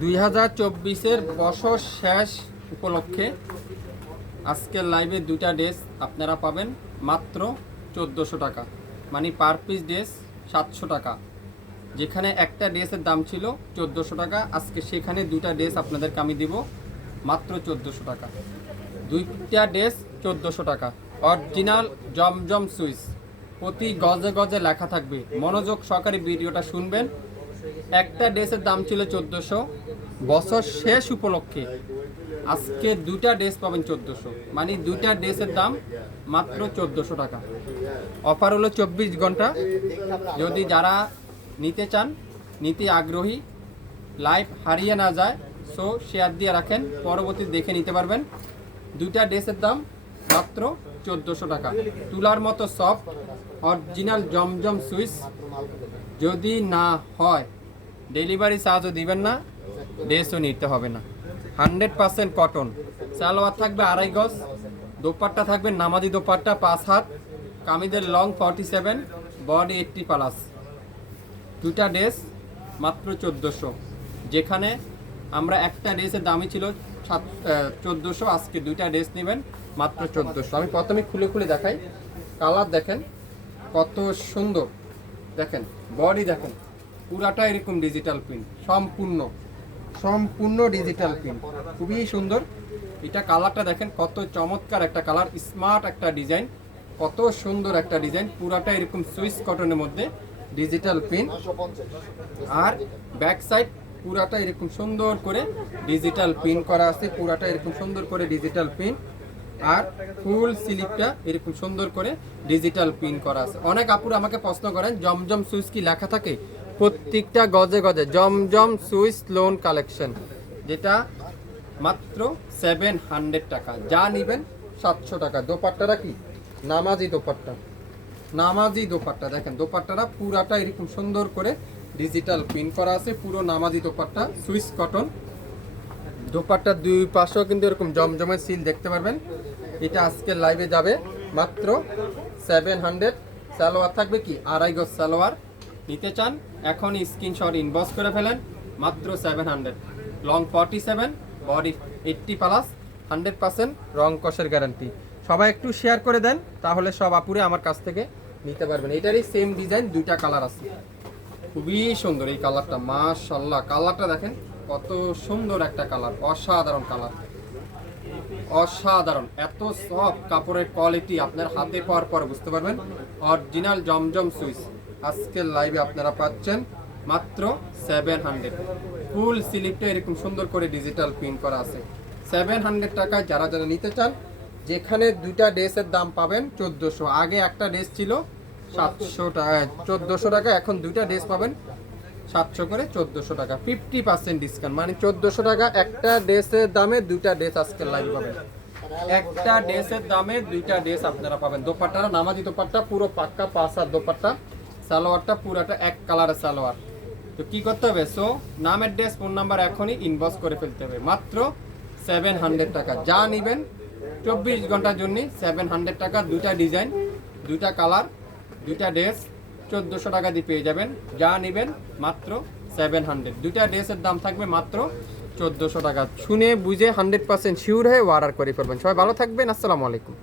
দুই হাজার চব্বিশের বছর শেষ উপলক্ষে আজকের লাইভে দুইটা ড্রেস আপনারা পাবেন মাত্র চোদ্দোশো টাকা। মানে পার পিস ড্রেস সাতশো টাকা। যেখানে একটা ড্রেসের দাম ছিল চোদ্দোশো টাকা, আজকে সেখানে দুইটা ড্রেস আপনাদেরকে আমি দিব মাত্র চোদ্দোশো টাকা। দুইটা ড্রেস চোদ্দোশো টাকা। অরিজিনাল জমজম সুইচ প্রতি গজে গজে লেখা থাকবে। মনোযোগ সহকারে ভিডিওটা শুনবেন। একটা ড্রেসের দাম ছিল চোদ্দোশো। বছর শেষ উপলক্ষে আজকে দুটা ড্রেস পাবেন চোদ্দোশো। মানে দুটা ড্রেসের দাম মাত্র চোদ্দোশো টাকা। অফার হলো চব্বিশ ঘণ্টা। যদি যারা নিতে চান, নিতে আগ্রহী, লাইফ হারিয়ে না যায় সো শেয়ার দিয়ে রাখেন, পরবর্তী দেখে নিতে পারবেন। দুইটা ড্রেসের দাম মাত্র চোদ্দোশো টাকা। তুলার মতো সফট অরিজিনাল জমজম সুইচ যদি না হয়, ডেলিভারি চার্জও দিবেন না, ড্রেসও নিতে হবে না। Hundred percent cotton. সালোয়ার থাকবে আড়াই গজ, দোপাট্টা থাকবে নামাজি দোপাট্টা, পাঁচ হাত কামিদের long forty seven, body eighty plus. দুটা ড্রেস, মাত্র চোদ্দোশো। যেখানে আমরা একটা ড্রেসের দামই ছিল সাত চোদ্দোশো, আজকে দুইটা ড্রেস নেবেন, মাত্র চোদ্দোশো। আমি প্রথমে খুলে খুলে দেখাই। কালার দেখেন, কত সুন্দর। দেখেন বডি দেখেন পুরাটা এরকম ডিজিটাল প্রিন্ট সম্পূর্ণ সম্পূর্ণ ডিজিটাল প্রিন্ট খুবই সুন্দর। এটা কালারটা দেখেন, কত চমৎকার একটা কালার স্মার্ট একটা ডিজাইন কত সুন্দর একটা ডিজাইন পুরাটা এরকম সুইস কটনের মধ্যে ডিজিটাল প্রিন্ট আর ব্যাক সাইড পুরাটা এরকম সুন্দর করে ডিজিটাল প্রিন্ট করা আছে পুরাটা এরকম সুন্দর করে ডিজিটাল প্রিন্ট আর ফুল স্লিপটা এরকম সুন্দর করে ডিজিটাল প্রিন্ট করা আছে। অনেক আপুর আমাকে প্রশ্ন করেন, জমজম সুইচ কি লেখা থাকে? প্রত্যেকটা গজে গজে, জমজম সুইচ লোন কালেকশন যেটা মাত্র সেভেন হান্ড্রেড টাকা। যা নিবেন সাতশো টাকা। দোপাট্টাটা কি? নামাজি দোপাট্টা। নামাজি দোপাট্টা, দেখেন, দোপাট্টাটা পুরাটা এরকম সুন্দর করে ডিজিটাল প্রিন্ট করা আছে, পুরো নামাজি দোপাট্টা, সুইচ কটন দোপাট্টার দুই পাশেও কিন্তু এরকম জমজমের সিল দেখতে পারবেন। এটা আজকের লাইভে যাবে মাত্র সেভেন হান্ড্রেড সালোয়ার থাকবে কি? আড়াই গজ সালোয়ার। নিতে চান এখন স্ক্রিনশট ইনবক্স করে ফেলেন, মাত্র seven hundred long forty seven body eighty plus hundred percent রং কষের গ্যারান্টি সবাই একটু শেয়ার করে দেন, তাহলে সব আপুরে আমার কাছ থেকে নিতে পারবেন। এটারই সেম ডিজাইন দুইটা কালার আছে। খুবই সুন্দর এই কালারটা মাশাল্লাহ কালারটা দেখেন, কত সুন্দর একটা কালার অসাধারণ কালার অসাধারণ, এত সফট কাপড়ের কোয়ালিটি আপনার হাতে পাওয়ার পর, বুঝতে পারবেন? অরিজিনাল জমজম সুইচ আজকের লাইভে আপনারা পাচ্ছেন মাত্র সেভেন হান্ড্রেড ফুল স্লিপটা এরকম সুন্দর করে ডিজিটাল প্রিন্ট করা আছে। সেভেন হান্ড্রেড টাকায় যারা যারা নিতে চান, যেখানে দুইটা ড্রেসের দাম পাবেন চোদ্দোশো। আগে একটা ড্রেস ছিল সাতশো টাকা, চোদ্দোশো টাকা, এখন দুইটা ড্রেস পাবেন সাতশো করে চোদ্দোশো টাকা ফিফটি পার্সেন্ট ডিসকাউন্ট মানে চোদ্দোশো টাকা একটা ড্রেসের দামে দুইটা ড্রেস আজকে লাইভ পাবেন। একটা ড্রেসের দামে দুইটা ড্রেস আপনারা পাবেন। দোপাট্টাটা নামাজি দোপাট্টা, পুরো পাক্কা পাঁচ আর দোপাট্টা। সালোয়ারটা পুরাটা এক কালারের সালোয়ার। তো কি করতে হবে? সো নামের ড্রেস ফোন নাম্বার এখনই ইনবক্স করে ফেলতে হবে। মাত্র সেভেন হান্ড্রেড টাকা। যা নিবেন চব্বিশ ঘণ্টার জন্য সেভেন হান্ড্রেড টাকা, দুইটা ডিজাইন দুইটা কালার দুইটা ড্রেস চোদ্দোশো টাকা দিয়ে পেয়ে যাবেন। যা নেবেন মাত্র সেভেন হান্ড্রেড দুইটা ড্রেসের দাম থাকবে মাত্র চোদ্দোশো টাকা। শুনে বুঝে হান্ড্রেড পার্সেন্ট শিওর হয়ে অর্ডার করে ফেলবেন। সবাই ভালো থাকবেন। আসসালামু আলাইকুম।